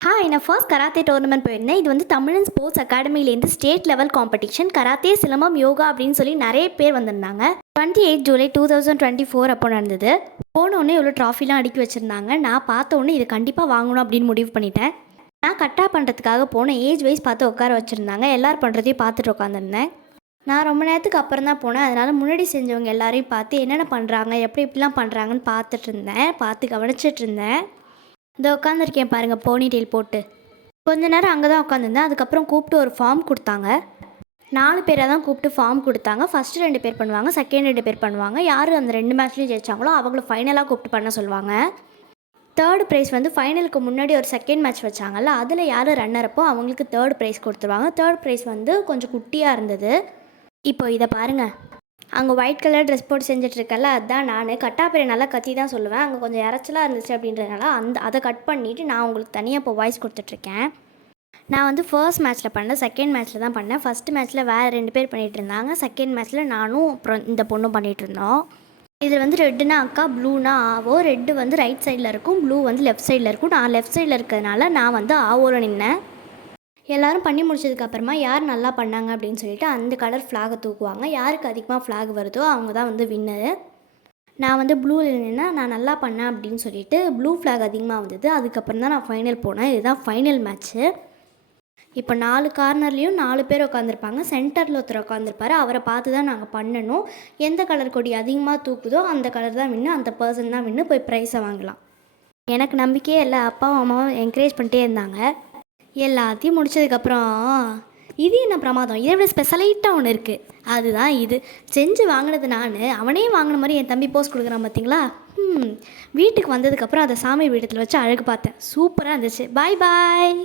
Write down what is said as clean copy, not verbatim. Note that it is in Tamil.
நான் ஃபர்ஸ்ட் கராத்தே டோர்னமெண்ட் போயிருந்தேன். இது வந்து தமிழன் ஸ்போர்ட்ஸ் அகாடமிலேருந்து state level competition karate, silambam, yoga அப்படின்னு சொல்லி நிறைய பேர் வந்திருந்தாங்க. 28 ஜூலை 2024 அப்போ நடந்தது. போனோடனே இவ்வளோ ட்ராஃபிலாம் அடுக்கி வச்சுருந்தாங்க. நான் பார்த்த உடனே இது கண்டிப்பாக வாங்கணும் அப்படின்னு முடிவு பண்ணிட்டேன். நான் கட்டா பண்ணுறதுக்காக போனேன். ஏஜ் வைஸ் பார்த்து உட்கார வச்சுருந்தாங்க. எல்லோரும் பண்ணுறதையும் பார்த்துட்டு உட்காந்துருந்தேன். நான் ரொம்ப நேரத்துக்கு அப்புறம் தான் போனேன். அதனால் முன்னாடி செஞ்சவங்க எல்லாரையும் பார்த்து என்னென்ன பண்ணுறாங்க, எப்படிலாம் பண்ணுறாங்கன்னு பார்த்து கவனிச்சிட்டு இருந்தேன். இந்த உட்காந்துருக்கேன் பாருங்கள், போனி டெயில் போட்டு. கொஞ்ச நேரம் அங்கே தான் உட்காந்துருந்தேன். அதுக்கப்புறம் கூப்பிட்டு ஒரு ஃபார்ம் கொடுத்தாங்க. 4 பேரை தான் கூப்பிட்டு ஃபார்ம் கொடுத்தாங்க. ஃபஸ்ட்டு 2 பேர் பண்ணுவாங்க, செகண்ட் 2 பேர் பண்ணுவாங்க. யார் அந்த 2 மேட்ச்லேயும் ஜெயிச்சாங்களோ அவங்கள ஃபைனலாக கூப்பிட்டு பண்ண சொல்லுவாங்க. 3rd ப்ரைஸ் வந்து ஃபைனலுக்கு முன்னாடி ஒரு செகண்ட் மேட்ச் வச்சாங்கல்ல, அதில் யார் ரன்னரப்போ அவங்களுக்கு 3rd ப்ரைஸ் கொடுத்துருவாங்க. 3rd ப்ரைஸ் வந்து கொஞ்சம் குட்டியாக இருந்தது. இப்போ இதை பாருங்கள், அங்கே ஒயிட் கலர் ட்ரெஸ் போட்டு செஞ்சிட்ருக்கல, அதுதான் நான். கட்டாப்பேரை நல்லா கத்தி தான் சொல்லுவேன். அங்கே கொஞ்சம் இறச்சலாக இருந்துச்சு அப்படின்றதுனால அதை கட் பண்ணிவிட்டு நான் உங்களுக்கு தனியாக இப்போ வாய்ஸ் கொடுத்துட்ருக்கேன். நான் வந்து ஃபர்ஸ்ட் மேட்ச்சில் பண்ணேன், செகண்ட் மேட்ச்சில் தான் பண்ணேன். ஃபஸ்ட்டு மேட்ச்சில் வேறு 2 பேர் பண்ணிகிட்டு இருந்தாங்க. செகண்ட் மேட்ச்சில் நானும் அப்புறம் இந்த பொண்ணும் பண்ணிகிட்டு இருந்தோம். இதில் வந்து ரெட்டுனா அக்கா, ப்ளூனா ஆவோ. ரெட்டு வந்து ரைட் சைடில் இருக்கும், ப்ளூ வந்து லெஃப்ட் சைடில் இருக்கும். நான் லெஃப்ட் சைடில் இருக்கிறதுனால நான் வந்து ஆவோவில் நின்னேன். எல்லோரும் பண்ணி முடிச்சதுக்கப்புறமா யார் நல்லா பண்ணாங்க அப்படின்னு சொல்லிட்டு அந்த கலர் ஃப்ளாகை தூக்குவாங்க. யாருக்கு அதிகமாக ஃப்ளாக் வருதோ அவங்க தான் வந்து வின்னரு. நான் வந்து ப்ளூவில் நின்னா நான் நல்லா பண்ணேன் அப்படின்னு சொல்லிட்டு ப்ளூ ஃப்ளாக் அதிகமாக வந்தது. அதுக்கப்புறம் தான் நான் ஃபைனல் போனேன். இதுதான் ஃபைனல் மேட்ச்சு. இப்போ 4 கார்னர்லேயும் 4 பேர் உட்காந்துருப்பாங்க. சென்டரில் ஒருத்தர் உட்காந்துருப்பாரு. அவரை பார்த்து தான் நாங்கள் பண்ணணும். எந்த கலர் கொடி அதிகமாக தூக்குதோ அந்த கலர் தான் வின்னு, அந்த பர்சன் தான் வின்னு, போய் ப்ரைஸை வாங்கலாம். எனக்கு நம்பிக்கையே இல்லை. அப்பாவும் அம்மாவும் என்கரேஜ் பண்ணிட்டே இருந்தாங்க. எல்லாத்தையும் முடிச்சதுக்கப்புறம் இது என்ன பிரமாதம், இதை விட ஸ்பெஷலைட்டாக ஒன்று இருக்குது. அதுதான் இது. செஞ்சு வாங்கினது நான், அவனே வாங்கின மாதிரி என் தம்பி போஸ்ட் கொடுக்குறான் பார்த்தீங்களா. வீட்டுக்கு வந்ததுக்கப்புறம் அதை சாமி வீடத்தில் வச்சு அழகு பார்த்தேன். சூப்பராக இருந்துச்சு. பாய் பாய்.